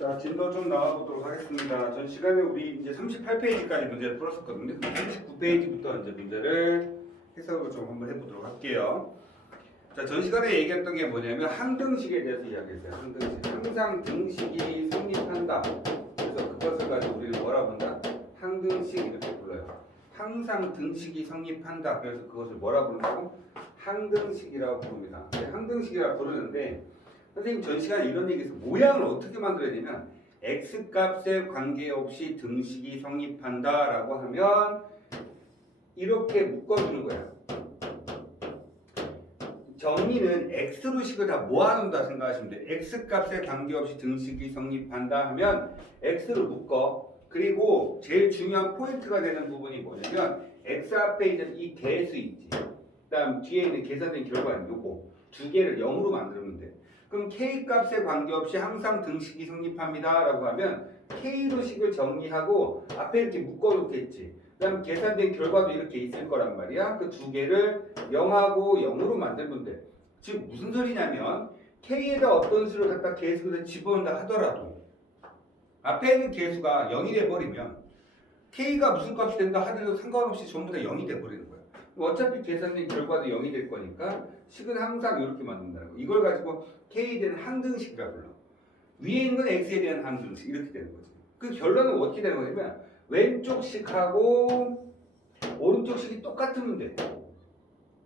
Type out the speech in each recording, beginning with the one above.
자, 진도 좀 나와보도록 하겠습니다. 전 시간에 우리 이제 38페이지까지 문제를 풀었었거든요. 39페이지부터 이제 문제를 해석을 좀 한번 해보도록 할게요. 자, 전 시간에 얘기했던 게 뭐냐면 항등식에 대해서 이야기했어요. 항등식. 항상 등식이 성립한다. 그래서 그것을 가지고 우리는 뭐라 부른다? 항등식 이렇게 불러요. 항상 등식이 성립한다. 그래서 그것을 뭐라 부른다고? 항등식이라고 부릅니다. 네, 항등식이라고 부르는데 선생님 전 시간에 이런 얘기해서 모양을 어떻게 만들어야 되냐면 x값에 관계없이 등식이 성립한다 라고 하면 이렇게 묶어주는 거야. 정리는 x로 식을 다 모아놓는다 생각하시면 돼요. x값에 관계없이 등식이 성립한다 하면 x로 묶어. 그리고 제일 중요한 포인트가 되는 부분이 뭐냐면 x 앞에 있는 이 개수 있지. 그 다음 뒤에 있는 계산된 결과는 요거 두 개를 0으로 만들면 돼. 그럼 K값에 관계없이 항상 등식이 성립합니다 라고 하면 K로 식을 정리하고 앞에 이렇게 묶어놓겠지. 그 다음 계산된 결과도 이렇게 있을 거란 말이야. 그 두 개를 0하고 0으로 만들면 돼. 즉 무슨 소리냐면 K에다 어떤 수를 갖다 계수를 집어넣는다 하더라도 앞에 있는 계수가 0이 돼버리면 K가 무슨 값이 된다 하더라도 상관없이 전부 다 0이 돼버리는 거야. 어차피 계산된 결과도 0이 될 거니까 식은 항상 이렇게 만든다는 거. 이걸 가지고 K에 대한 항등식이라고 불러. 위에 있는 건 X에 대한 항등식 이렇게 되는 거지. 그 결론은 어떻게 되는 거냐면 왼쪽 식하고 오른쪽 식이 똑같으면 돼.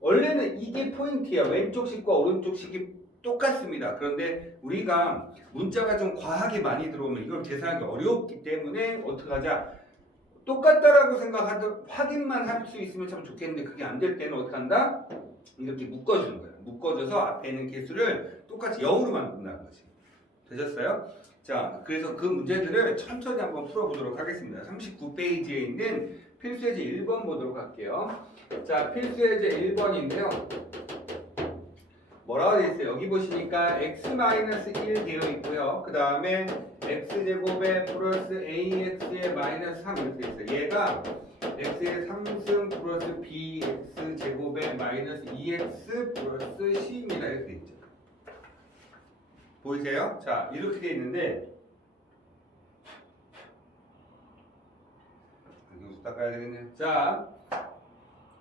원래는 이게 포인트야. 왼쪽 식과 오른쪽 식이 똑같습니다. 그런데 우리가 문자가 좀 과하게 많이 들어오면 이걸 계산하기 어렵기 때문에 어떻게 하자? 똑같다라고 생각하도 확인만 할 수 있으면 참 좋겠는데 그게 안 될 때는 어떻게 한다? 이렇게 묶어주는 거야. 묶어줘서 앞에 있는 개수를 똑같이 0으로 만든다는 거지. 되셨어요? 자, 그래서 그 문제들을 천천히 한번 풀어보도록 하겠습니다. 39페이지에 있는 필수예제 1번 보도록 할게요. 자, 필수예제 1번인데요. 뭐라고 되어 있어요? 여기 보시니까 x-1 되어 있고요. 그 다음에 x제곱에 플러스 ax의 마이너스 3 이렇게 되어 있어요. 얘가 x의 3승 플러스 bx제곱에 마이너스 2x 플러스 c입니다. 이렇게 되어 있죠. 보이세요? 자, 이렇게 되어 있는데 안경 닦아야 되겠네요. 자,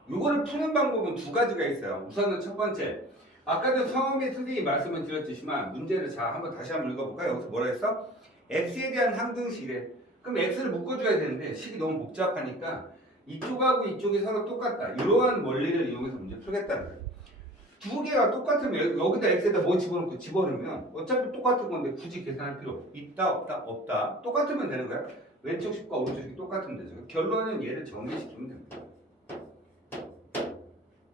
이거를 푸는 방법은 두 가지가 있어요. 우선은 첫 번째, 아까도 처음에 선생님이 말씀을 드렸지만 문제를 자 한번 다시 한번 읽어볼까요? 여기서 뭐라 했어? x에 대한 항등식이래. 그럼 x를 묶어줘야 되는데 식이 너무 복잡하니까 이쪽하고 이쪽이 서로 똑같다. 이러한 원리를 이용해서 문제 풀겠다는 거예요. 두 개가 똑같으면 여기다 x에다 뭐 집어넣고 집어넣으면 어차피 똑같은 건데 굳이 계산할 필요 있다 없다 없다 똑같으면 되는 거야. 왼쪽 식과 오른쪽 식이 똑같으면 되죠. 결론은 얘를 정리시키면 됩니다.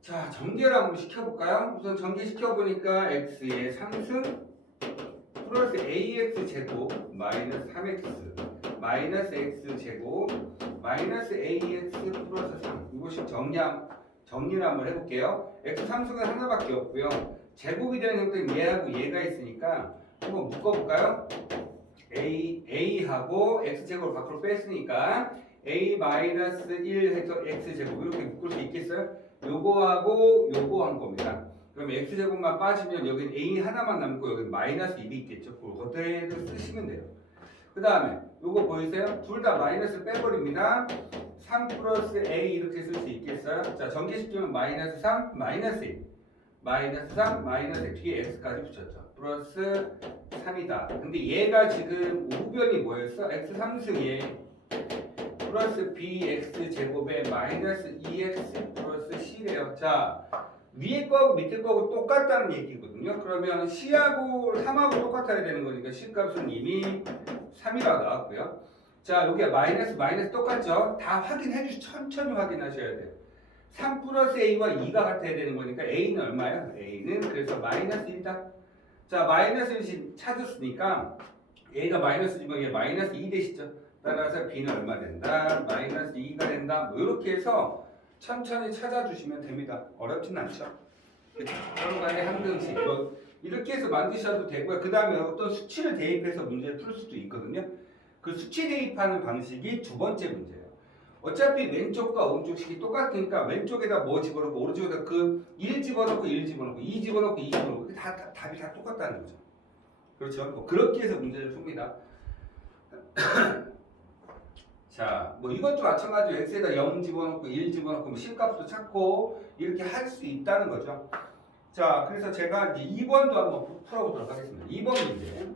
자, 전개를 한번 시켜볼까요? 우선 전개시켜보니까 x의 3승 플러스 ax 제곱 마이너스 3x 마이너스 x 제곱 마이너스 ax 플러스 3 이것이 정리를 한번 해볼게요. x 3승은 하나밖에 없고요. 제곱이 되는 형태는 얘하고 얘가 있으니까 한번 묶어볼까요? a하고 x 제곱을 밖으로 뺐으니까 a 마이너스 1 해서 x 제곱 이렇게 묶을 수 있겠어요? 요거하고 요거 한 겁니다. 그럼 x제곱만 빠지면 여기 a 하나만 남고 여기 마이너스 1이 있겠죠. 그걸 그대로 쓰시면 돼요. 그 다음에 요거 보이세요? 둘 다 마이너스 빼버립니다. 3 플러스 a 이렇게 쓸 수 있겠어요? 자, 전개시키면 마이너스 3, 마이너스 1 마이너스 3, 마이너스 1 뒤에 x까지 붙였죠. 플러스 3이다. 근데 얘가 지금 우변이 뭐였어? x 3승에 플러스 bx 제곱에 마이너스 2x 플러스 c래요. 자, 위에 거하고 밑에 거하고 똑같다는 얘기거든요. 그러면 c하고 3하고 똑같아야 되는 거니까 c 값은 이미 3이라고 나왔고요. 자, 여기가 마이너스 똑같죠? 다 확인해 주시고 천천히 확인하셔야 돼요. 3 플러스 a와 2가 같아야 되는 거니까 a는 얼마예요? a는 그래서 마이너스 1이다. 자, 마이너스 1 찾았으니까 a가 마이너스 2면 얘 마이너스 2 되시죠? 따라서 b는 얼마 된다? 마이너스 2가 된다. 뭐 이렇게 해서 천천히 찾아주시면 됩니다. 어렵진 않죠? 서로 간의 항등식 이렇게 해서 만드셔도 되고요. 그 다음에 어떤 수치를 대입해서 문제를 풀 수도 있거든요. 그 수치 대입하는 방식이 두 번째 문제예요. 어차피 왼쪽과 오른쪽 식이 똑같으니까 왼쪽에다 뭐 집어넣고 오른쪽에다 그 1 집어넣고 1 집어넣고 2 집어넣고 2 집어넣고 답이 다 똑같다는 거죠. 그렇죠? 뭐 그렇게 해서 문제를 풉니다. 자, 뭐 이것도 마찬가지로 x에다 0 집어넣고 1 집어넣고 뭐 실값도 찾고 이렇게 할 수 있다는 거죠. 자, 그래서 제가 이제 2번도 한번 풀어보도록 하겠습니다. 2번 문제.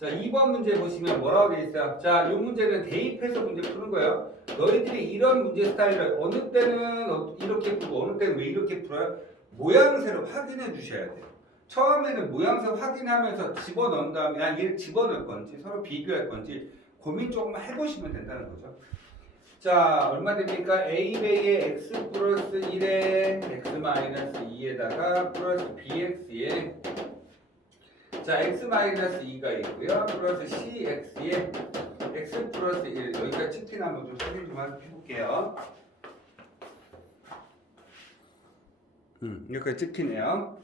자, 2번 문제 보시면 뭐라고 되어 있어요? 자, 이 문제는 대입해서 문제 푸는 거예요. 너희들이 이런 문제 스타일을 어느 때는 이렇게 풀고 어느 때는 왜 이렇게 풀어요? 모양새를 확인해 주셔야 돼요. 처음에는 모양새 확인하면서 집어넣은 다음에 얘를 집어넣을 건지 서로 비교할 건지 고민 조금 해보시면 된다는 거죠. 자, 얼마 됩니까? a배의 x 플러스 1에 x 마이너스 2에다가 플러스 bx에 자, x 마이너스 2가 있고요. 플러스 cx에 x 플러스 1 여기까지 찍히나 한번 좀 확인 좀 해볼게요. 여기까지 찍히네요.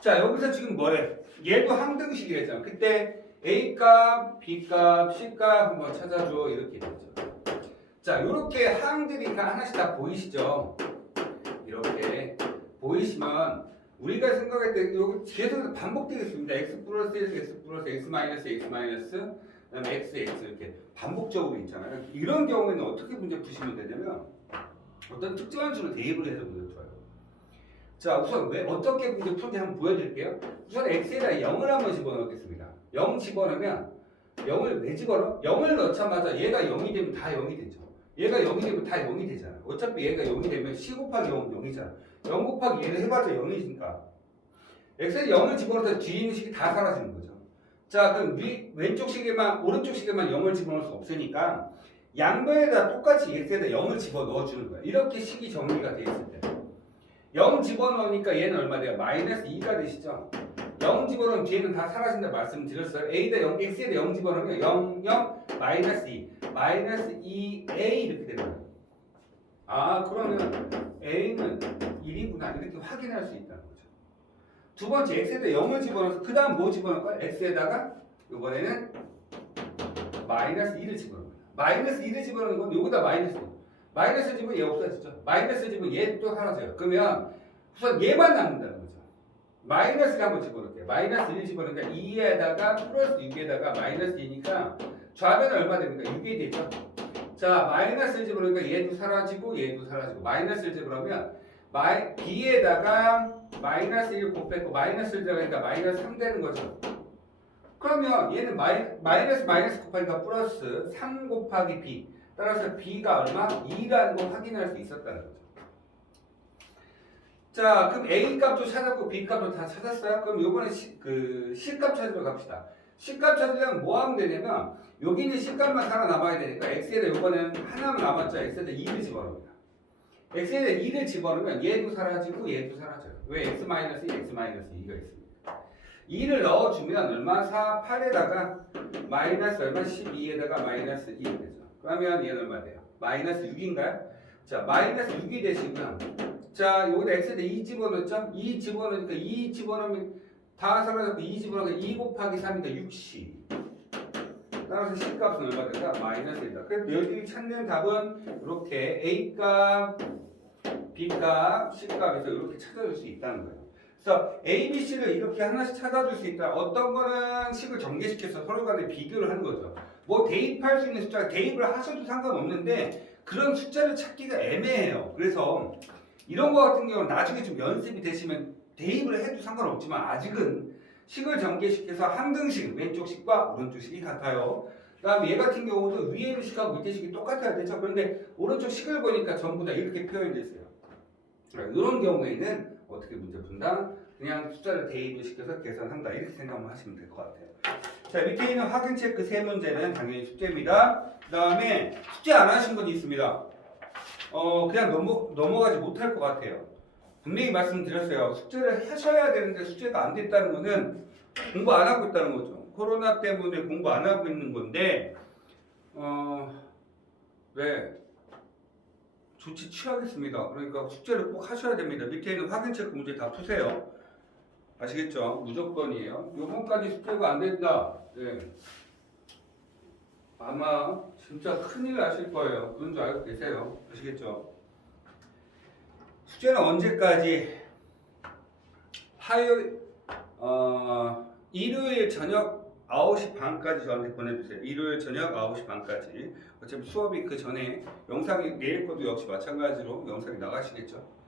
자, 여기서 지금 뭐래? 얘도 항등식이랬잖아. 그때 A값, B값, C값 한번 찾아줘 이렇게 됐죠. 자, 이렇게 항들이 하나씩 다 보이시죠? 이렇게 보이시면 우리가 생각할 때 여기 계속 반복되겠습니다. x 플러스 1, x 플러스 x 마이너스, x 마이너스, 그다음에 x, x 이렇게 반복적으로 있잖아요. 이런 경우에는 어떻게 문제 푸시면 되냐면 어떤 특정한 수로 대입을 해서 문제 풀어요. 자, 우선 왜 어떻게 문제 푸는지 한번 보여드릴게요. 우선 x에다 0을 한번 집어넣겠습니다. 0 집어넣으면 0을 왜 집어넣어? 0을 넣자마자 얘가 0이 되면 다 0이 되죠. 얘가 0이 되면 다 0이 되잖아. 어차피 얘가 0이 되면 c 곱하기 0은 0이잖아. 0 곱하기 얘를 해봤자 0이니까 x에 0을 집어넣어서 뒤에 있는 식이 다 사라지는 거죠. 자, 그럼 왼쪽 식에만 오른쪽 식에만 0을 집어넣을 수 없으니까 양변에다 똑같이 x에다 0을 집어넣어 주는 거야. 이렇게 식이 정리가 돼 있을 때 0 집어넣으니까 얘는 얼마 돼요? 마이너스 2가 되시죠? 0 집어넣으면 뒤에는 다 사라진다 말씀드렸어요. A에다 0, X에다 0 집어넣으면 0, 0, 마이너스 2, 마이너스 2A 이렇게 되는 거예요. 아, 그러면 A는 1이구나 이렇게 확인할 수 있다는 거죠. 두 번째 X에다 0을 집어넣어서 그 다음 뭐 집어넣을까요? X에다가 이번에는 마이너스 2를 집어넣어요. 마이너스 2를 집어넣는 건 여기다 마이너스 2. 마이너스 집은 얘 없어지죠. 마이너스 집은 얘 또 사라져요. 그러면 우선 얘만 남는다는 거죠. 마이너스를 한번 집어넣을게요. 마이너스 1 집어넣으니까 2에다가 플러스 6에다가 마이너스 2니까 좌변은 얼마 됩니까? 6이 되죠. 자, 마이너스 1 집어넣으니까 얘도 사라지고 얘도 사라지고 마이너스 1 집어넣으면 b에다가 마이너스 1 곱했고 마이너스 1 들어가니까 마이너스 3 되는 거죠. 그러면 얘는 마이너스 곱하니까 플러스 3 곱하기 b 따라서 b가 얼마? 2라는 걸 확인할 수 있었다는 거죠. 자, 그럼 a 값도 찾았고 b 값도 다 찾았어요? 그럼 요번에 c 값 찾으러 갑시다. c 값 찾으려면 뭐 하면 되냐면 여기는 c 값만 살아남아야 되니까 x에다 요번에는 하나만 남았죠. x에다 2를 집어넣습니다. x에다 2를 집어넣으면 얘도 사라지고 얘도 사라져요. 왜? x-2, x-2가 있습니다. 2를 넣어주면 얼마? 4, 8에다가 마이너스 얼마? 12에다가 마이너스 2 되죠. 그러면 얘는 얼마 돼요? 마이너스 6인가요? 자, 마이너스 6이 되시면 자, 여기다 x에다 2 집어넣었죠? 2 집어넣으니까 2 집어넣으면 다 사라졌고 2 집어넣으니까 2 곱하기 3이니까 60. 따라서 c 값은 얼마 된다? 마이너스 1이다. 그래서 너희들이 찾는 답은 이렇게 a 값, b 값, c 값에서 이렇게 찾아줄 수 있다는 거예요. 그래서 a, b, c를 이렇게 하나씩 찾아줄 수 있다. 어떤 거는 식을 전개시켜서 서로 간에 비교를 하는 거죠. 뭐 대입할 수 있는 숫자가 대입을 하셔도 상관없는데 그런 숫자를 찾기가 애매해요. 그래서 이런 거 같은 경우는 나중에 좀 연습이 되시면 대입을 해도 상관없지만 아직은 식을 전개시켜서 항등식, 왼쪽 식과 오른쪽 식이 같아요. 그 다음에 얘 같은 경우도 위에 있는 식하고 밑에 식이 똑같아야 되죠. 그런데 오른쪽 식을 보니까 전부 다 이렇게 표현되어 있어요. 이런 경우에는 어떻게 문제 푼다? 그냥 숫자를 대입을 시켜서 계산한다. 이렇게 생각만 하시면 될 것 같아요. 자, 밑에 있는 확인 체크 세 문제는 당연히 숙제입니다. 그 다음에 숙제 안 하신 분 있습니다. 그냥 넘어가지 못할 것 같아요. 분명히 말씀드렸어요. 숙제를 하셔야 되는데 숙제가 안 됐다는 거는 공부 안 하고 있다는 거죠. 코로나 때문에 공부 안 하고 있는 건데 왜 조치 취하겠습니다. 그러니까 숙제를 꼭 하셔야 됩니다. 밑에 있는 확인 체크 문제 다 푸세요. 아시겠죠? 무조건이에요. 요번까지 숙제가 안 된다. 네. 아마 진짜 큰일 나실 거예요. 그런 줄 알고 계세요. 아시겠죠? 숙제는 언제까지? 일요일 저녁 9시 반까지 저한테 보내주세요. 일요일 저녁 9시 반까지. 어차피 수업이 그 전에 영상이 내일 것도 역시 마찬가지로 영상이 나가시겠죠.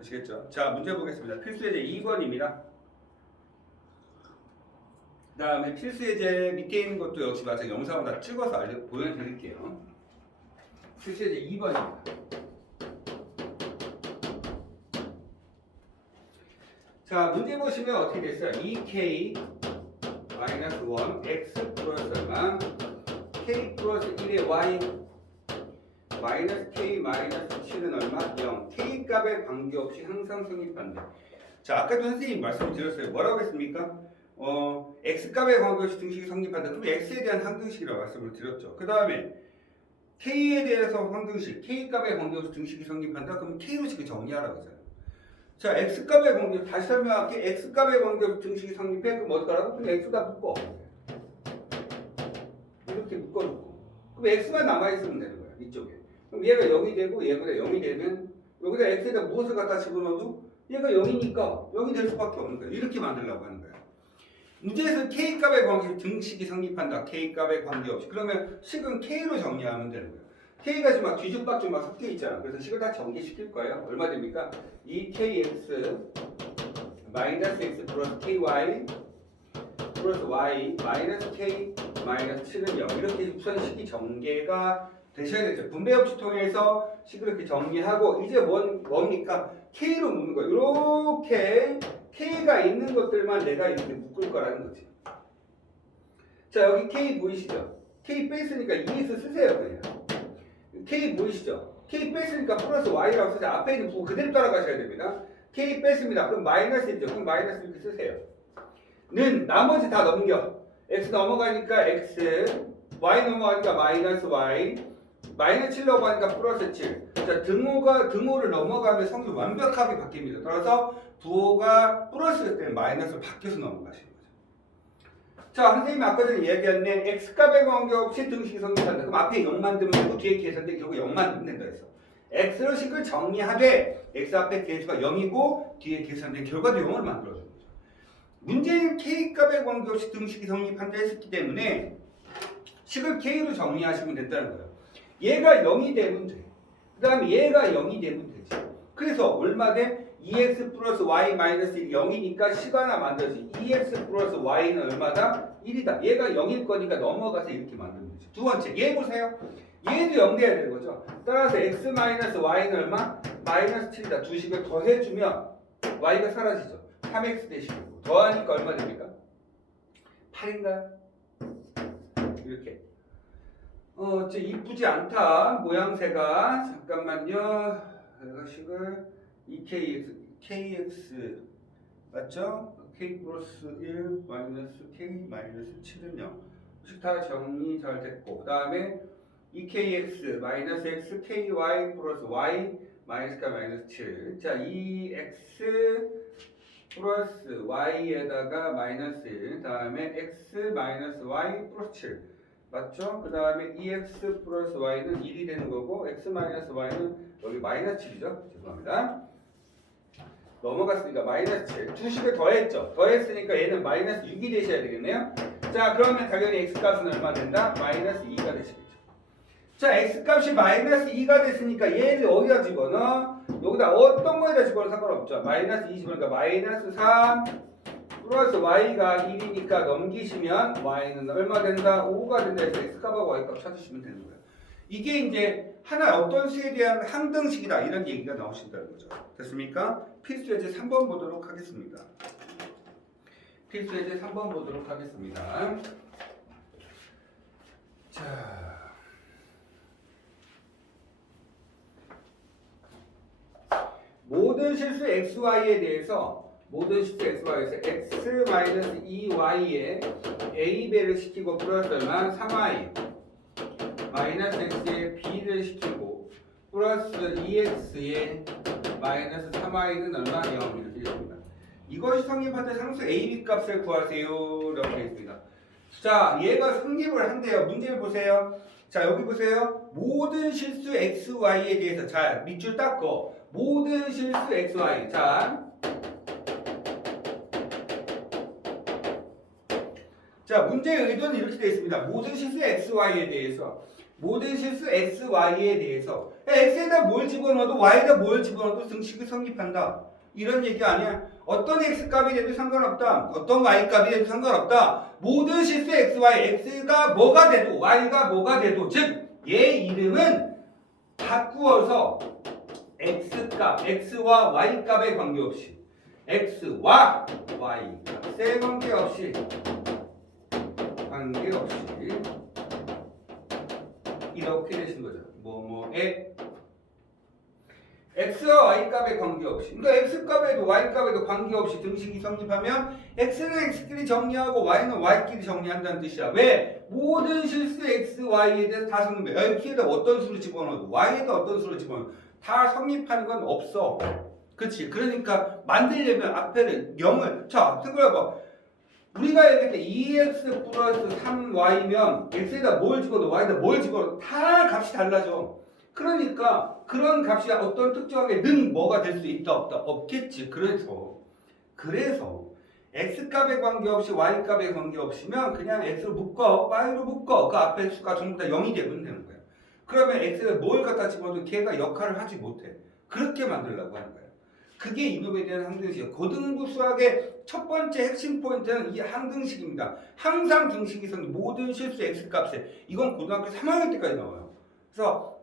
아시겠죠? 자, 문제 보겠습니다. 필수 예제 2번입니다. 그 다음에 필수 예제 밑에 있는 것도 역시 마찬가지 영상을 다 찍어서 보여드릴게요. 필수 예제 2번입니다. 자, 문제 보시면 어떻게 됐어요? 2k 마이너스 1 x 플러스 얼마 k 플러스 1의 y 마이너스 k 마이너스 7은 얼마? 0. k 값에 관계없이 항상 성립한다. 자, 아까도 선생님 말씀을 드렸어요. 뭐라고 했습니까? x 값에 관계없이 등식이 성립한다. 그럼 x에 대한 항등식이라고 말씀을 드렸죠. 그 다음에 k에 대해서 항등식, k 값에 관계없이 등식이 성립한다. 그럼 k로 식을 정리하라고 했잖아요. 자, x값에 관계, 다시 설명할게. x값에 관계없이 등식이 성립해. 그럼 어떡하라고? 그럼 x다 묶어. 이렇게 묶어놓고. 그럼 x만 남아있으면 되는 거야. 이쪽에. 그럼 얘가 0이 되고 얘가 0이 되면 여기다 x에다 무엇을 갖다 집어넣어도 얘가 0이니까 0이 될 수밖에 없는 거야. 이렇게 만들려고 하는 거야. 문제에서 k값에 관계없이 등식이 성립한다. k값에 관계없이. 그러면 식은 k로 정리하면 되는 거야. k가 지금 막 뒤죽박죽 막 섞여 있잖아. 그래서 식을 다 정리시킬 거예요. 얼마 됩니까? 2kx 마이너스 x 플러스 ky 플러스 y 마이너스 k 마이너스 7은 0. 이렇게 우선 식이 전개가 되셔야 되죠. 분배 법칙 통해서 식을 이렇게 정리하고 이제 뭡니까? k로 묶는 거예요. 이렇게 k가 있는 것들만 내가 이렇게 묶을 거라는 거지. 자, 여기 k 보이시죠? k 뺐으니까 2x 쓰세요, 그냥. k 보이시죠? k 뺐으니까 플러스 y라고 쓰세요. 앞에 있는 부호 그대로 따라가셔야 됩니다. k 뺐습니다. 그럼 마이너스 1이죠. 그럼 마이너스 이렇게 쓰세요. 는 나머지 다 넘겨. x 넘어가니까 x, y 넘어가니까 마이너스 y, 마이너스 7 넘어가니까 플러스 7. 자, 등호를 넘어가면 성이 완벽하게 바뀝니다. 따라서 부호가 플러스일 때는 마이너스로 바뀌어서 넘어가시는 거죠. 자, 선생님이 아까 전에 이야기했네. x값에 관계없이 등식이 성립한다. 그럼 앞에 0만 두면 되고 뒤에 계산돼 결국 0만 두면 된다 했어. x로 식을 정리하되 x 앞에 계수가 0이고 뒤에 계산된 결과도 0을 만들어주는 거죠. 문제는 k값에 관계없이 등식이 성립한다 했기 때문에 식을 k로 정리하시면 된다는 거예요. 얘가 0이 되면 돼. 그 다음에 얘가 0이 되면 되지. 그래서 얼마 돼? 2x 플러스 y 마이너스 1이 0이니까 식 하나 만들어지. 2x 플러스 y는 얼마다? 1이다. 얘가 0일 거니까 넘어가서 이렇게 만들면 되죠. 두 번째, 얘 보세요. 얘도 0 돼야 되는 거죠. 따라서 x 마이너스 y는 얼마? 마이너스 7이다. 두 식을 더해주면 y가 사라지죠. 3x 대식이고 더하니까 얼마 됩니까? 8인가요? 이렇게. 이쁘지 않다. 모양새가. 잠깐만요. 내가 식을 2kx 맞죠? k 플러스 1 마이너스 k 마이너스 7은 0. 식 다 정리 잘 됐고 그 다음에 2kx 마이너스 x ky 플러스 y 마이너스 k 마이너스 7. 자, 2x 플러스 y에다가 마이너스 1 다음에 x 마이너스 y 플러스 7 맞죠? 그 다음에 2x 플러스 y는 1이 되는 거고 x 마이너스 y는 여기 마이너스 7이죠? 죄송합니다. 넘어갔으니까 마이너스 7. 두 식을 더했죠? 더했으니까 얘는 마이너스 6이 되셔야 되겠네요? 자, 그러면 당연히 x값은 얼마 된다? 마이너스 2가 되시겠죠. 자, x값이 마이너스 2가 됐으니까 얘를 어디다 집어넣어? 여기다 어떤 거에다 집어넣어 상관없죠. 마이너스 2 집어넣으니까 마이너스 3 플러스 y가 1이니까 넘기시면 y는 얼마 된다? 5가 된다 해서 x값하고 y값 찾으시면 되는 거예요. 이게 이제 하나 어떤 수에 대한 항등식이다 이런 얘기가 나오신다는 거죠. 됐습니까? 필수 예제 3번 보도록 하겠습니다. 필수 예제 3번 보도록 하겠습니다. 자, 모든 실수 xy에 대해서 모든 실수 xy에서 x-2y에 a배를 시키고 플러스 얼마? 3y 마이너스 x에 b를 시키고 플러스 2x에 마이너스 3y는 얼마? 0 이렇게 됩니다. 이것이 성립할 때 상수 ab 값을 구하세요 이렇게 되어 있습니다. 자, 얘가 성립을 한대요. 문제를 보세요. 자, 여기 보세요. 모든 실수 xy에 대해서 자, 밑줄 닦고 모든 실수 xy 자, 자, 문제의 의도는 이렇게 되어 있습니다. 모든 실수 xy에 대해서 x에다 뭘 집어넣어도 y에다 뭘 집어넣어도 등식이 성립한다. 이런 얘기 아니야. 어떤 x값이 돼도 상관없다. 어떤 y값이 돼도 상관없다. 모든 실수 xy, x가 뭐가 돼도 y가 뭐가 돼도 즉 얘 이름은 바꾸어서 x값, x와 y값에 관계없이 x와 y값에 관계없이 이렇게 되신 거죠. 뭐뭐에 x와 y값에 관계없이, 그러니까 x값에도 y값에도 관계없이 등식이 성립하면 x는 x끼리 정리하고 y는 y끼리 정리한다는 뜻이야. 왜? 모든 실수 x, y에 대해서 다 성립해. x에다 어떤 수를 집어넣어도 y에다 어떤 수를 집어넣어도 다 성립하는 건 없어. 그치? 그러니까 만들려면 앞에는 0을 자 생각해봐. 우리가 얘기할 때 2x 플러스 3y면 x에다 뭘 집어넣어 y에다 뭘 집어넣어 다 값이 달라져. 그러니까 그런 값이 어떤 특정하게 는 뭐가 될 수 있다 없다 없겠지. 그래서 x값에 관계없이 y값에 관계없이면 그냥 x로 묶어 y로 묶어 그 앞에 수가 전부 다 0이 되면 되는 거야. 그러면 x에 뭘 갖다 집어도 걔가 역할을 하지 못해. 그렇게 만들려고 하는 거야. 그게 이놈에 대한 항등식이에요. 고등부 수학의 첫 번째 핵심 포인트는 이 항등식입니다. 항상 등식이 성립 모든 실수 x값에 이건 고등학교 3학년 때까지 나와요. 그래서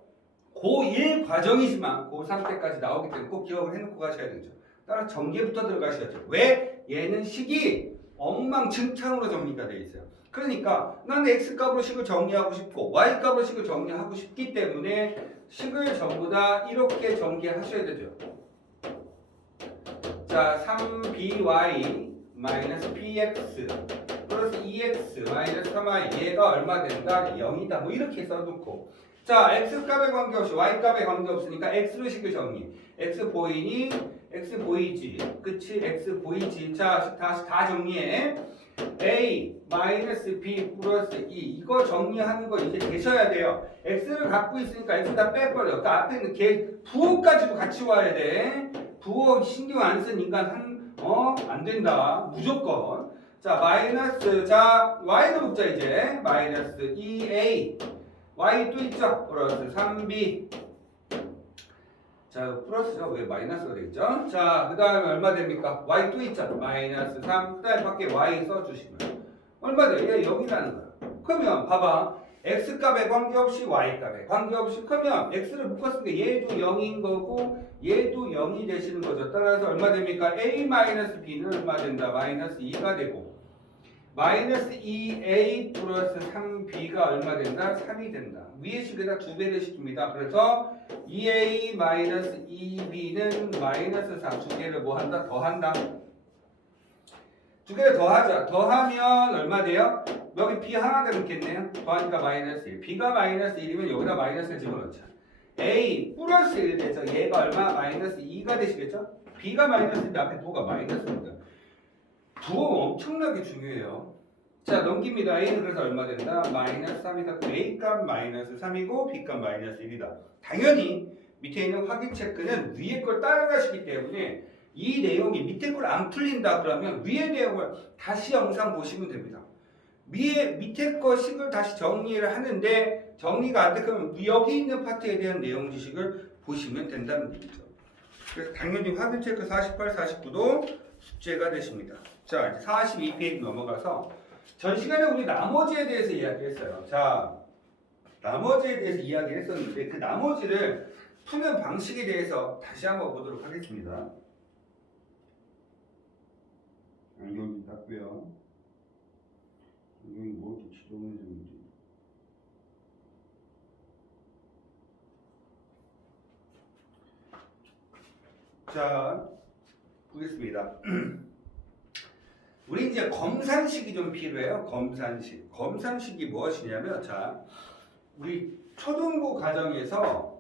고1 과정이지만 고3 때까지 나오기 때문에 꼭 기억을 해놓고 가셔야 되죠. 따라서 전개부터 들어가셔야죠. 왜? 얘는 식이 엉망진창으로 정리가 되어 있어요. 그러니까 나는 x값으로 식을 정리하고 싶고 y값으로 식을 정리하고 싶기 때문에 식을 전부 다 이렇게 전개하셔야 되죠. 자, 3by 마이너스 px 플러스 2x 마이너스 3y 얘가 얼마 된다? 0이다. 뭐 이렇게 써놓고 자, x값에 관계없이 y값에 관계없으니까 x로 식을 정리. x 보이니? x 보이지. 그치? x 보이지. 자, 다시 다 정리해. a 마이너스 b 플러스 2 이거 정리하는 거 이제 되셔야 돼요. x를 갖고 있으니까 x 다 빼버려. 그 앞에 있는 걔 부호까지도 같이 와야 돼. 부호 신경 안 쓴 인간 안 된다. 무조건. 자, 마이너스 자 y도 묶자 이제. 마이너스 2a y 또 있죠? 플러스 3b 자 플러스죠? 왜 마이너스가 되겠죠? 자 그 다음에 얼마 됩니까? y 또 있죠? 마이너스 3 그 다음에 밖에 y 써주시면 얼마 돼요? 얘 0이라는 거야. 그러면 봐봐 x값에 관계없이 y값에 관계없이 그러면 x를 묶었으니까 얘도 0인 거고 얘도 0이 되시는 거죠. 따라서 얼마 됩니까? a-b는 얼마 된다? 마이너스 2가 되고 마이너스 2a 플러스 3b가 얼마 된다? 3이 된다. 위에 식에다 2배를 시킵니다. 그래서 2a 마이너스 2b는 마이너스 4. 두 개를 뭐 한다? 더한다. 두 개를 더하자. 더하면 얼마 돼요? 여기 b 하나 더 넣겠네요. 더하니까 마이너스 1. b가 마이너스 1이면 여기다 마이너스를 집어넣자. a 플러스 1 되죠. 얘가 얼마? 마이너스 2가 되시겠죠? b가 마이너스인데 앞에 부호가 마이너스입니다. 부호가 엄청나게 중요해요. 자 넘깁니다. a는 그래서 얼마 된다? 마이너스 3이다. a값 마이너스 3이고 b값 마이너스 1이다. 당연히 밑에 있는 확인 체크는 위에 걸 따라가시기 때문에 이 내용이 밑에 걸 안 풀린다 그러면 위에 내용을 다시 영상 보시면 됩니다. 밑에 거 식을 다시 정리를 하는데 정리가 안 돼 그러면 여기 있는 파트에 대한 내용 지식을 보시면 된다는 얘기죠. 그래서 당연히 확인 체크 48, 49도 숙제가 되십니다. 자, 이제 42페이지 넘어가서 전 시간에 우리 나머지에 대해서 이야기했어요. 자, 나머지에 대해서 이야기했었는데 그 나머지를 푸는 방식에 대해서 다시 한번 보도록 하겠습니다. 안경 닦고요. 안경이 뭐 이렇게 지저분해졌는지. 자, 보겠습니다. 우리 이제 검산식이 좀 필요해요. 검산식. 검산식이 무엇이냐면, 자, 우리 초등부 과정에서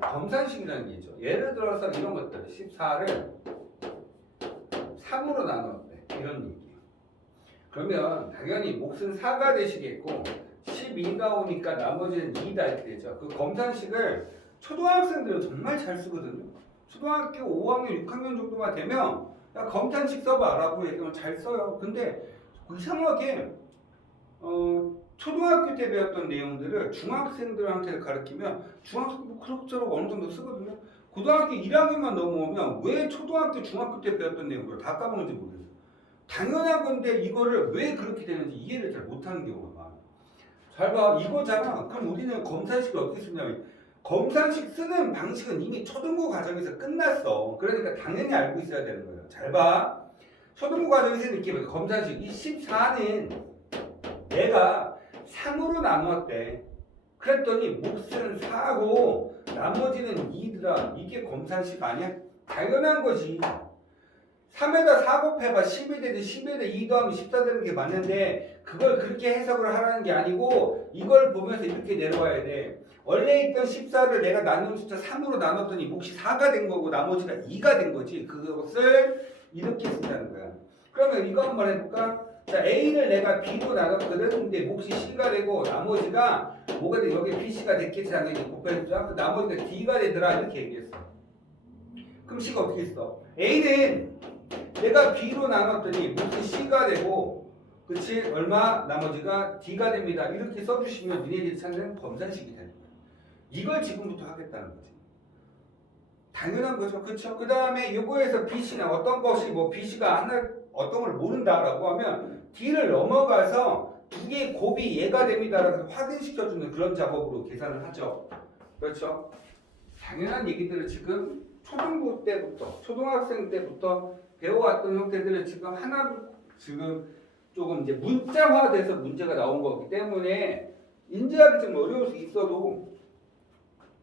검산식이라는 게 있죠. 예를 들어서 이런 것들, 14를 3으로 나눴대. 이런 얘기예요. 그러면 당연히 몫은 4가 되시겠고, 12가 오니까 나머지는 2다 이렇게 되죠. 그 검산식을 초등학생들은 정말 잘 쓰거든요. 초등학교 5학년, 6학년 정도만 되면 야 검산식 써봐라고 얘기하면 잘 써요. 근데 이상하게 초등학교 때 배웠던 내용들을 중학생들한테 가르치면 중학생 뭐 그럭저럭 어느 정도 쓰거든요. 고등학교 1학년만 넘어오면 왜 초등학교, 중학교 때 배웠던 내용들을 다 까먹는지 모르겠어요. 당연한 건데 이거를 왜 그렇게 되는지 이해를 잘 못하는 경우가 많아요. 잘 봐, 이거잖아. 그럼 우리는 검산식을 어떻게 쓰냐면 검산식 쓰는 방식은 이미 초등부 과정에서 끝났어. 그러니까 당연히 알고 있어야 되는 거예요. 잘 봐. 초등부 과정에서 이렇게 검산식 이 14는 내가 3으로 나누었대. 그랬더니 몫은 4고 나머지는 2더라. 이게 검산식 아니야? 당연한 거지. 3에다 4 곱해봐 10이 되지 10에다 2 더하면 14 되는 게 맞는데 그걸 그렇게 해석을 하라는 게 아니고 이걸 보면서 이렇게 내려와야 돼. 원래 있던 14를 내가 나눈 숫자 3으로 나눴더니 몫이 4가 된 거고 나머지가 2가 된 거지. 그것을 이렇게 쓴다는 거야. 그러면 이거 한번 해볼까? 자, A를 내가 B로 나눴거든. 근데 몫이 C가 되고 나머지가 뭐가 돼? 여기 BC가 됐겠지 당연히 곱해주자. 그 나머지가 D가 되더라 이렇게 얘기했어. 그럼 C가 어떻게 있어? A는 내가 B로 나눴더니 몫이 C가 되고 그치? 얼마? 나머지가 D가 됩니다. 이렇게 써주시면 니네들이 찾는 검산식이 되는 거야. 이걸 지금부터 하겠다는 거지. 당연한 거죠. 그쵸? 그 다음에 요거에서 BC나 어떤 것이 뭐 BC가 하나 어떤 걸 모른다라고 하면 D를 넘어가서 두 개의 곱이 얘가 됩니다라고 확인시켜주는 그런 작업으로 계산을 하죠. 그렇죠? 당연한 얘기들을 지금 초등부 때부터 초등학생 때부터 배워왔던 형태들을 지금 하나 지금 조금 이제 문자화돼서 문제가 나온 거기 때문에 인지하기 좀 어려울 수 있어도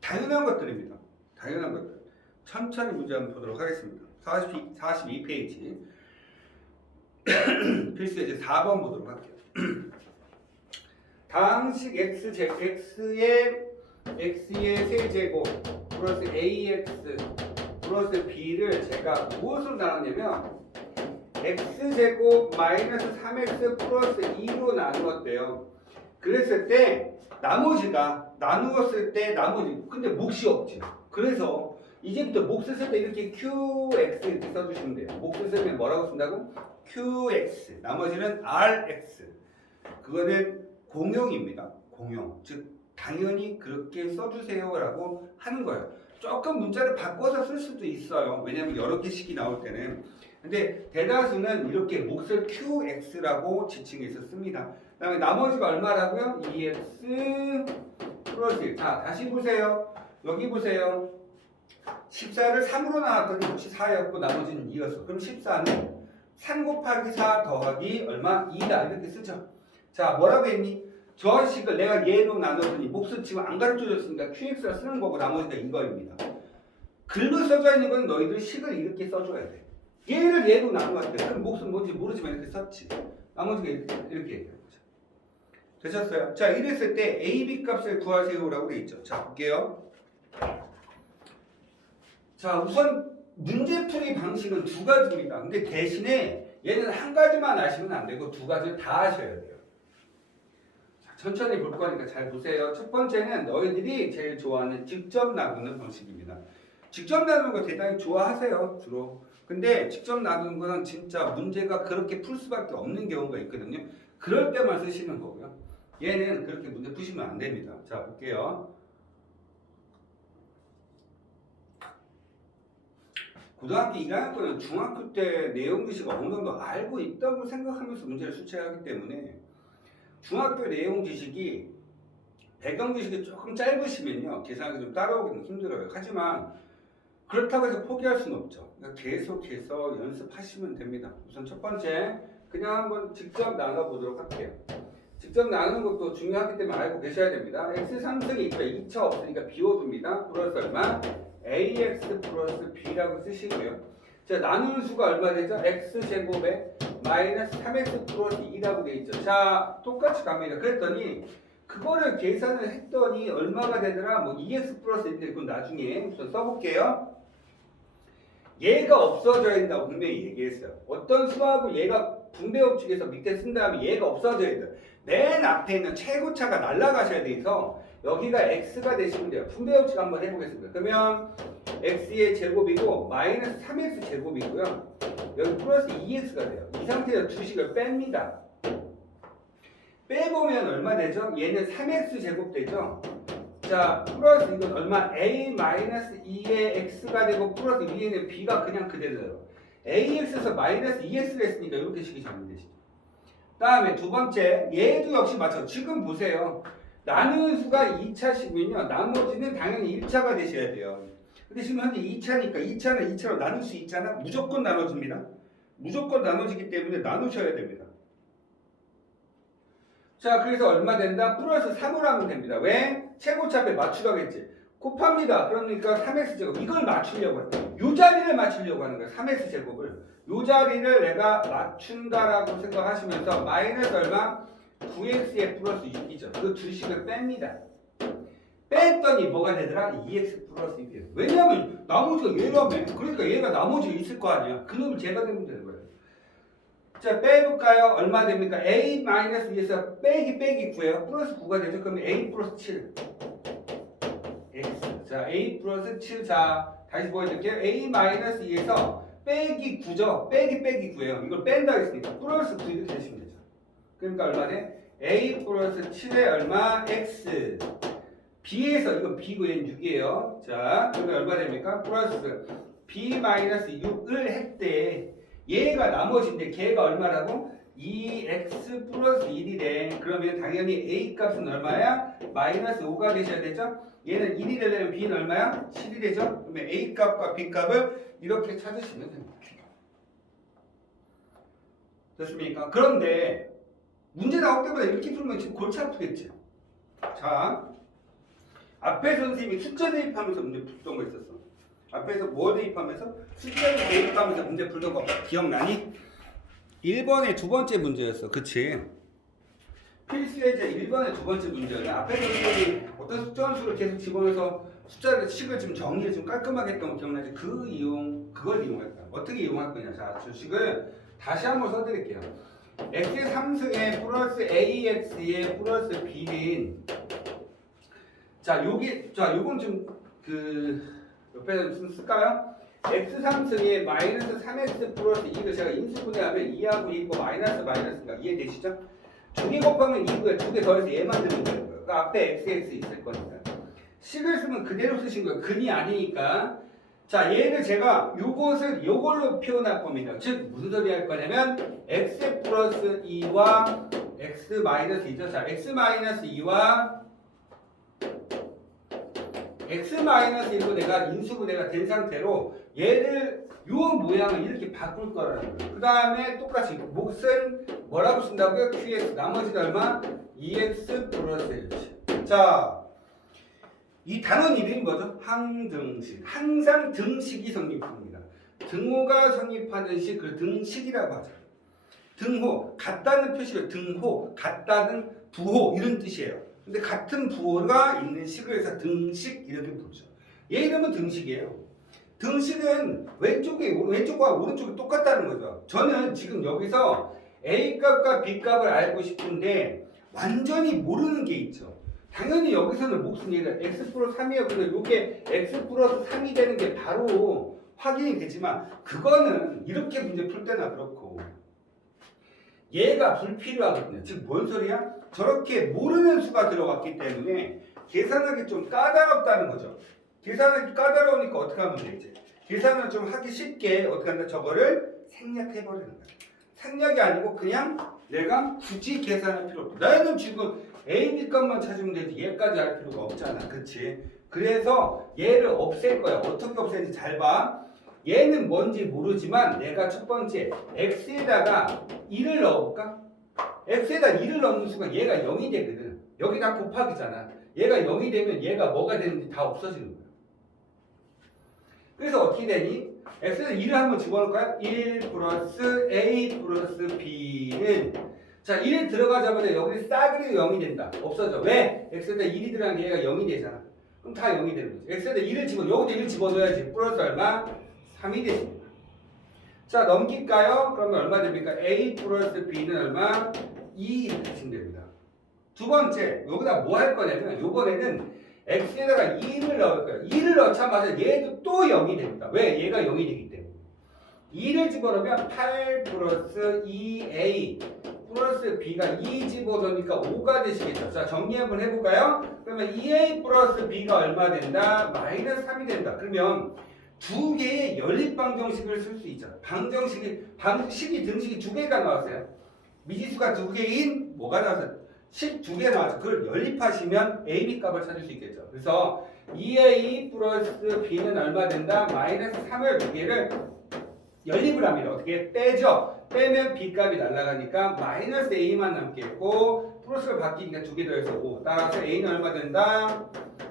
당연한 것들입니다. 당연한 것들. 천천히 문제 한번 보도록 하겠습니다. 42페이지 필수 예제 4번 보도록 할게요. 다항식 x의 세제곱 플러스 ax 플러스 b를 제가 무엇으로 나눴냐면 x제곱 마이너스 3x 플러스 2로 나누었대요. 그랬을 때 나머지가 나누었을 때 나머지 근데 몫이 없지. 그래서 이제부터 몫을 쓸 때 이렇게 qx 이렇게 써주시면 돼요. 몫을 쓰면 뭐라고 쓴다고? qx 나머지는 rx 그거는 공용입니다. 공용 즉 당연히 그렇게 써주세요라고 하는 거예요. 조금 문자를 바꿔서 쓸 수도 있어요. 왜냐하면 여러 개씩이 나올 때는. 근데 대다수는 이렇게 몫을 qx라고 지칭해서 씁니다. 그 다음에 나머지가 얼마라고요? 2x 플러스 1. 자 다시 보세요. 여기 보세요. 14를 3으로 나눴더니 몫이 4였고 나머지는 2였어. 그럼 14는 3 곱하기 4 더하기 얼마? 2다 이렇게 쓰죠. 자 뭐라고 했니? 저 식을 내가 얘로 나눴더니 몫을 지금 안 가르쳐줬으니까 QX라 쓰는 거고 나머지가 이거입니다. 글로 써져 있는 건 너희들 식을 이렇게 써줘야 돼. 얘를 얘로 나누었대. 그럼 몫은 뭔지 모르지만 이렇게 썼지. 나머지가 이렇게 얘기하는 거죠. 되셨어요? 자 이랬을 때 A, B 값을 구하세요라고 돼 있죠. 자 볼게요. 자 우선 문제풀이 방식은 두 가지입니다. 근데 대신에 얘는 한 가지만 아시면 안 되고 두 가지를 다 아셔야 돼요. 자, 천천히 볼 거니까 잘 보세요. 첫 번째는 너희들이 제일 좋아하는 직접 나누는 방식입니다. 직접 나누는 거 대단히 좋아하세요 주로. 근데 직접 나누는 거는 진짜 문제가 그렇게 풀 수밖에 없는 경우가 있거든요. 그럴 때만 쓰시는 거고요. 얘는 그렇게 문제 푸시면 안 됩니다. 자 볼게요. 고등학교 1학년 때는 중학교 때 내용 지식을 어느 정도 알고 있다고 생각하면서 문제를 수채하기 때문에 중학교 내용 지식이 배경 지식이 조금 짧으시면요 계산이 좀 따라오기는 힘들어요. 하지만 그렇다고 해서 포기할 수는 없죠. 그러니까 계속해서 연습하시면 됩니다. 우선 첫 번째 그냥 한번 직접 나눠보도록 할게요. 직접 나누는 것도 중요하기 때문에 알고 계셔야 됩니다. x 3승이 있죠. 2차 없으니까 비워둡니다. 플러스 얼마? ax 플러스 b라고 쓰시고요. 자 나누는 수가 얼마 되죠? x제곱에 마이너스 3x 플러스 2라고 돼 있죠. 자 똑같이 갑니다. 그랬더니 그거를 계산을 했더니 얼마가 되더라? 뭐 2x 플러스 1인데 그건 나중에 우선 써볼게요. 얘가 없어져야 된다고 분명히 얘기했어요. 어떤 수하고 얘가 분배 법칙에서 밑에 쓴 다음에 얘가 없어져야 돼요. 맨 앞에 있는 최고차가 날아가셔야 돼서 여기가 x가 되시면 돼요. 분배 법칙 한번 해보겠습니다. 그러면 x의 제곱이고 마이너스 3x 제곱이고요. 여기 플러스 2x가 돼요. 이 상태에서 두 식을 뺍니다. 빼보면 얼마 되죠? 얘는 3x 제곱 되죠? 자, 플러스 이건 얼마? a-2의 x가 되고 플러스 위에는 b가 그냥 그대로예요. ax에서 마이너스 2x가 했으니까 이렇게 식이 정리되시죠. 다음에 두 번째, 얘도 역시 마찬가지. 지금 보세요. 나누는 수가 2차시면요. 나머지는 당연히 1차가 되셔야 돼요. 근데 지금 현재 2차니까 2차는 2차로 나눌 수 있잖아. 무조건 나눠집니다. 무조건 나눠지기 때문에 나누셔야 됩니다. 자, 그래서 얼마 된다? 플러스 3으로 하면 됩니다. 왜? 최고차에 맞추라고 했지. 곱합니다. 그러니까 3x제곱. 이걸 맞추려고 해요. 요 자리를 맞추려고 하는 거예요. 3x제곱을. 요 자리를 내가 맞춘다라고 생각하시면서 마이너스 얼마? 9x에 플러스 6이죠. 그 두 식을 뺍니다. 뺐더니 뭐가 되더라? 2x 플러스 6이에요. 왜냐면 나머지가 얘라며. 그러니까 얘가 나머지가 있을 거 아니야. 그 놈을 제가 되면 되는 거예요. 자, 빼볼까요? 얼마 됩니까? a-2에서 빼기 9예요. 플러스 9가 되죠. 그러면 a 플러스 7. x. 자, a 플러스 7. 자, 다시 보여드릴게요. a-2에서 빼기 9죠. 빼기 9예요. 이걸 뺀다 했으니까 플러스 9 이렇게 되시면 되죠. 그러니까 얼마 돼? a 플러스 7에 얼마? x. b에서 이거 b고 얘는 6이에요. 자, 그러면 얼마 됩니까? 플러스 b 마이너스 6을 했대. 얘가 나머지인데 걔가 얼마라고? 2x 플러스 1이래. 그러면 당연히 a 값은 얼마야? 마이너스 5가 되셔야 되죠? 얘는 1이 되려면 b는 얼마야? 7이 되죠? 그러면 a 값과 b 값을 이렇게 찾으시면 됩니다. 됐습니까? 그런데 문제 나올 때마다 이렇게 풀면 지금 골치 아프겠지? 자, 앞에 선생님이 숫자 대입하면서 문제 풀던 거 있었어. 앞에서 뭐 대입하면서? 숫자를 대입하면서 문제 풀던 거 기억나니? 1번의 두 번째 문제였어. 그치? 필수예제 1번의 두 번째 문제였냐? 앞에 선생님이 어떤 숫자 수를 계속 집어넣어서 숫자를 식을 좀 정리를 좀 깔끔하게 했던 거 기억나지? 그걸 이용할 거야. 어떻게 이용할 거냐? 자, 주식을 다시 한번 써드릴게요. x의 3승에 플러스 ax의 플러스 b는 요건 좀 옆에 좀 쓸까요? x 3승에 마이너스 3x 플러스 2를 제가 인수분해하면 2하고 2고 마이너스인가 이해되시죠? 두 개 곱하면 2고요. 두 개 더해서 얘만 들면 되는 거예요. 그러니까 앞에 x 있을 거니까. 식을 쓰면 그대로 쓰신 거예요. 근이 아니니까. 자, 얘를 제가 요걸로 표현할 겁니다. 즉 무슨 소리 할 거냐면 x 플러스 2와 x 마이너스 2죠. 자, x 마이너스 2와 x-1로 내가 인수분해가 된 상태로 얘를 요 모양을 이렇게 바꿀 거라는 거예요. 그 다음에 똑같이 몫은 뭐라고 쓴다고요? qx. 나머지는 얼마? 2x 플러스 1. 자, 이 단원 이름이 뭐죠? 항등식. 항상 등식이 성립합니다. 등호가 성립하는 식, 그 등식이라고 하죠. 등호, 같다는 표시가 등호, 같다는 부호 이런 뜻이에요. 근데 같은 부호가 있는 식을 해서 등식 이렇게 부르죠. 얘 이름은 등식이에요. 등식은 왼쪽과 오른쪽이 똑같다는 거죠. 저는 지금 여기서 a 값과 b 값을 알고 싶은데 완전히 모르는 게 있죠. 당연히 여기서는 몫은 얘가 x 플러스 3이에요. 그래서 이게 x 플러스 3이 되는 게 바로 확인이 되지만 그거는 이렇게 문제 풀 때나 그렇고 얘가 불필요하거든요. 즉 뭔 소리야? 저렇게 모르는 수가 들어갔기 때문에 계산하기 좀 까다롭다는 거죠. 계산하기 까다로우니까 어떻게 하면 되지? 계산을 좀 하기 쉽게 어떻게 한다? 저거를 생략해버리는 거야. 생략이 아니고 그냥 내가 굳이 계산할 필요 없다. 나는 지금 A, B 값만 찾으면 되지 얘까지 할 필요가 없잖아. 그치? 그래서 얘를 없앨 거야. 어떻게 없애는지 잘 봐. 얘는 뭔지 모르지만 내가 첫 번째 x에다가 1을 넣어볼까? x에다 1을 넣는 수가 얘가 0이 되거든. 여기다 곱하기잖아. 얘가 0이 되면 얘가 뭐가 되는지 다 없어지는 거야. 그래서 어떻게 되니? x에다 1을 한번 집어넣을까요? 1 플러스 a 플러스 b는 자 1이 들어가자마자 여기 싸그리 0이 된다. 없어져. 왜? x에다 1이 들어간 게 얘가 0이 되잖아. 그럼 다 0이 되는 거지. x에다 1을 여기다 1을 집어넣어야지. 플러스 얼마? 3이 되십니다. 자, 넘길까요? 그러면 얼마 됩니까? a 플러스 b는 얼마? 2 하시면 됩니다. 두 번째, 여기다 뭐 할 거냐면 요번에는 x에다가 2를 넣을 거예요. 2를 넣자마자 얘도 또 0이 됩니다. 왜? 얘가 0이 되기 때문에. 2를 집어넣으면 8 플러스 2a 플러스 b가 2 집어넣으니까 5가 되시겠죠. 자, 정리 한번 해볼까요? 그러면 2a 플러스 b가 얼마 된다? 마이너스 3이 된다. 그러면 두 개의 연립방정식을 쓸 수 있죠. 방식이 등식이 두 개가 나왔어요. 미지수가 두 개인 뭐가 나왔어요? 식 두 개 나왔죠. 그걸 연립하시면 a, b 값을 찾을 수 있겠죠. 그래서 2a 플러스 b는 얼마 된다? 마이너스 3을 두 개를 연립을 합니다. 어떻게? 빼죠. 빼면 b 값이 날아가니까 마이너스 a만 남겠고 플러스가 바뀌니까 두 개 더해서 5. 따라서 a는 얼마 된다?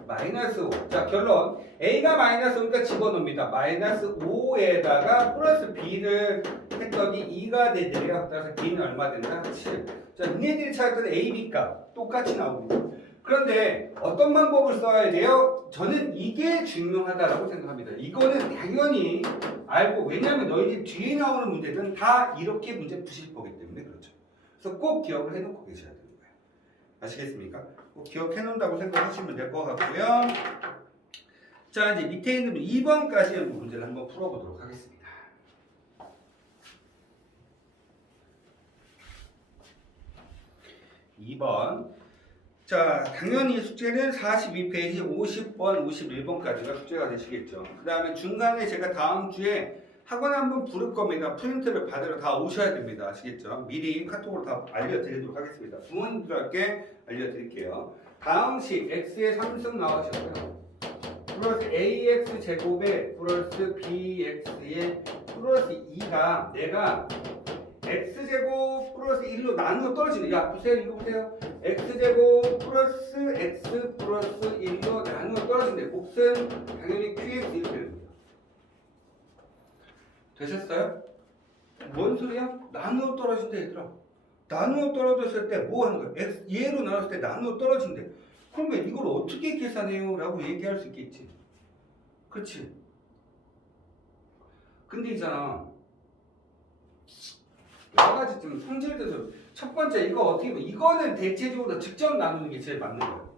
마이너스 5. 자, 결론. a가 마이너스 5니까 집어넣습니다. 마이너스 5에다가 플러스 b를 했더니 2가 되네요. 따라서 b는 얼마 된다? 7. 자, 니네들이 찾았던 a, b 값 똑같이 나옵니다. 그런데 어떤 방법을 써야 돼요? 저는 이게 중요하다고 생각합니다. 이거는 당연히 알고, 왜냐하면 너희들 뒤에 나오는 문제들은 다 이렇게 문제 푸실 거기 때문에 그렇죠. 그래서 꼭 기억을 해놓고 계셔야 되는 거예요. 아시겠습니까? 꼭 기억해 놓는다고 생각하시면 될 것 같고요. 자, 이제 밑에 있는 2번까지 문제를 한번 풀어보도록 하겠습니다. 2번. 자, 당연히 숙제는 42페이지 50번, 51번까지가 숙제가 되시겠죠. 그 다음에 중간에 제가 다음 주에 학원 한번 부를 겁니다. 프린트를 받으러 다 오셔야 됩니다. 아시겠죠? 미리 카톡으로 다 알려드리도록 하겠습니다. 부모님들께 알려드릴게요. 다음 식 x의 3승 나오셨고요. 플러스 ax 제곱에 플러스 bx의 플러스 2가 내가 x제곱 플러스 1로 나누어 떨어지네. 야, 보세요. 이거 보세요. x제곱 플러스 x 플러스 1로 나누어 떨어진대. 곱은 당연히 qx 이렇게 됩니다. 되셨어요? 뭔 소리야? 나누어 떨어진대, 얘들아. 나누어 떨어졌을 때 뭐 하는 거야? x, 얘로 나눴을 때 나누어 떨어진대. 그러면 이걸 어떻게 계산해요? 라고 얘기할 수 있겠지. 그치? 근데 있잖아. 여러 가지 좀 성질돼서 첫 번째 이거 어떻게 보면 이거는 대체적으로 직접 나누는 게 제일 맞는 거예요.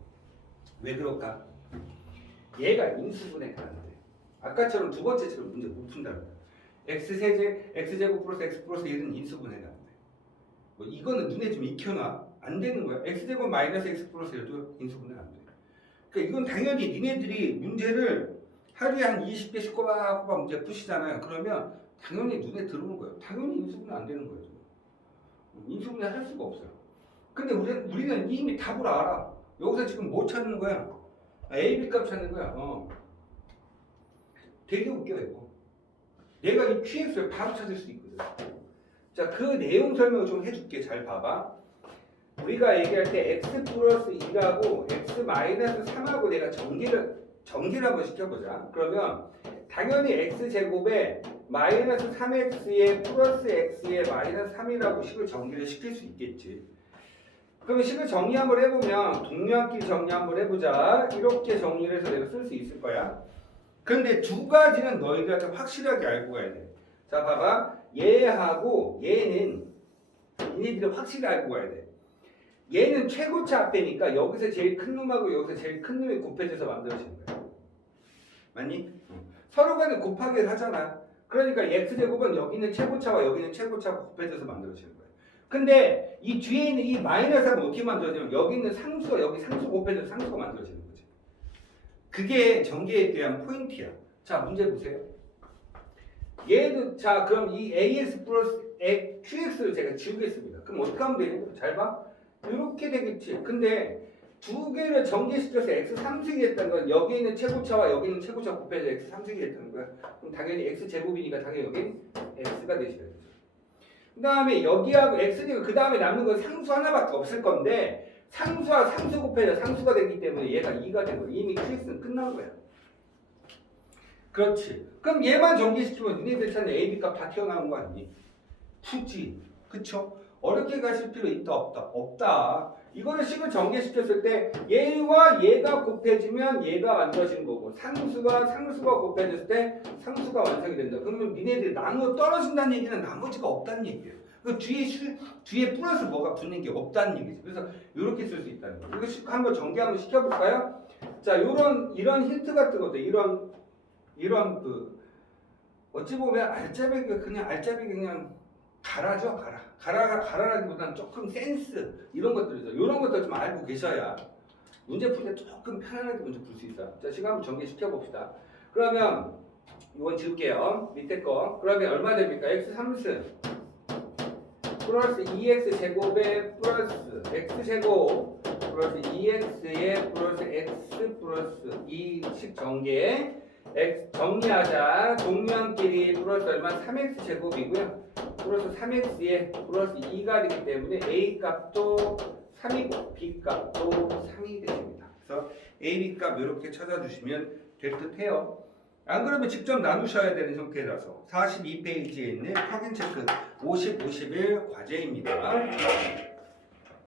왜 그럴까? 얘가 인수분해 가는데 아까처럼 두 번째처럼 문제 못 푼다는 거야. x제곱 플러스 x 플러스 1은 인수분해 가는데 뭐 이거는 눈에 좀 익혀놔. 안 되는 거야. x제곱 마이너스 x 플러스 1도 인수분해 안 돼. 그러니까 이건 당연히 니네들이 문제를 하루에 한 20개씩 꼬박꼬박 문제 푸시잖아요. 그러면 당연히 눈에 들어오는 거예요. 당연히 인수분해 안 되는 거예요. 인수분해 할 수가 없어요. 근데 우리는 이미 답을 알아. 여기서 지금 뭐 찾는 거야? A, B 값 찾는 거야. 되게 웃겨 이거. 내가 이 QX를 바로 찾을 수 있거든. 자, 그 내용 설명을 좀 해줄게. 잘 봐봐. 우리가 얘기할 때 x 플러스 2하고 x 마이너스 3하고 내가 전개를 한번 시켜보자. 그러면 당연히 x제곱에 마이너스 3x에 플러스 x에 마이너스 3이라고 식을 정리를 시킬 수 있겠지. 그러면 식을 정리 한번 해보면 동량끼리 정리 한번 해보자. 이렇게 정리를 해서 내가 쓸 수 있을 거야. 근데 두 가지는 너희들한테 확실하게 알고 가야 돼. 자, 봐봐. 얘하고 얘는 얘네들이 확실히 알고 가야 돼. 얘는 최고차 앞에니까 여기서 제일 큰 놈하고 여기서 제일 큰 놈이 곱해져서 만들어지는 거야. 맞니? 서로 간에 곱하기를 하잖아. 그러니까 x제곱은 여기 있는 최고차와 여기 있는 최고차가 곱해져서 만들어지는 거야. 근데 이 뒤에 있는 이 마이너스는 어떻게 만들어지냐면 여기 있는 상수가 여기 상수 곱해져서 상수가 만들어지는 거지. 그게 전개에 대한 포인트야. 자, 문제 보세요. 얘도 자 그럼 이 ax 플러스 qx를 제가 지우겠습니다. 그럼 어떻게 하면 되냐? 잘 봐. 이렇게 되겠지. 근데 두 개를 전개시켜서 x 3승이 됐다는 건 여기 있는 최고차와 여기 있는 최고차 곱해서 x 3승이 됐다는 거야. 그럼 당연히 x 제곱이니까 당연히 여기 x가 되셔야 되죠. 그 다음에 여기하고 x니까 그 다음에 남는 건 상수 하나밖에 없을 건데 상수와 상수 곱해서 상수가 되기 때문에 얘가 2가 된 거야. 이미 qx는 끝난 거야. 그렇지. 그럼 얘만 전개시키면 니네들 찾는 a, b 값 다 튀어나오는 거 아니니? 푸지. 그쵸? 어렵게 가실 필요 있다 없다? 없다. 이거를 식을 전개시켰을 때 얘와 얘가 곱해지면 얘가 만들어지는 거고 상수가 곱해졌을 때 상수가 완성이 된다. 그러면 니네들이 나누어 떨어진다는 얘기는 나머지가 없다는 얘기예요. 그 뒤에 플러스 뭐가 붙는 게 없다는 얘기죠. 그래서 이렇게 쓸 수 있다는 거예요. 이거 한번 전개 한번 시켜볼까요? 자, 이런 힌트 같은 것들 이런 그 어찌 보면 알짜배기가 그냥 가라죠, 가라라기보다는 조금 센스 이런 것들이죠. 이런 것들 좀 알고 계셔야 문제 풀 때 조금 편안하게 문제 풀 수 있어요. 자, 시간 한번 정리시켜 봅시다. 그러면 이건 지울게요. 밑에 거. 그러면 얼마 됩니까? x 3승 플러스 2x 제곱에 플러스 x 제곱 플러스 2x에 플러스 x 플러스 2식 전개 x 정리하자. 동면끼리 플러스 얼마? 3x 제곱이고요. 플러스 3x에 플러스 2가 되기 때문에 a 값도 3이고 b 값도 3이 됩니다. 그래서 a, b 값 이렇게 찾아주시면 될 듯해요. 안 그러면 직접 나누셔야 되는 형태라서 42페이지에 있는 확인 체크 50, 51 과제입니다.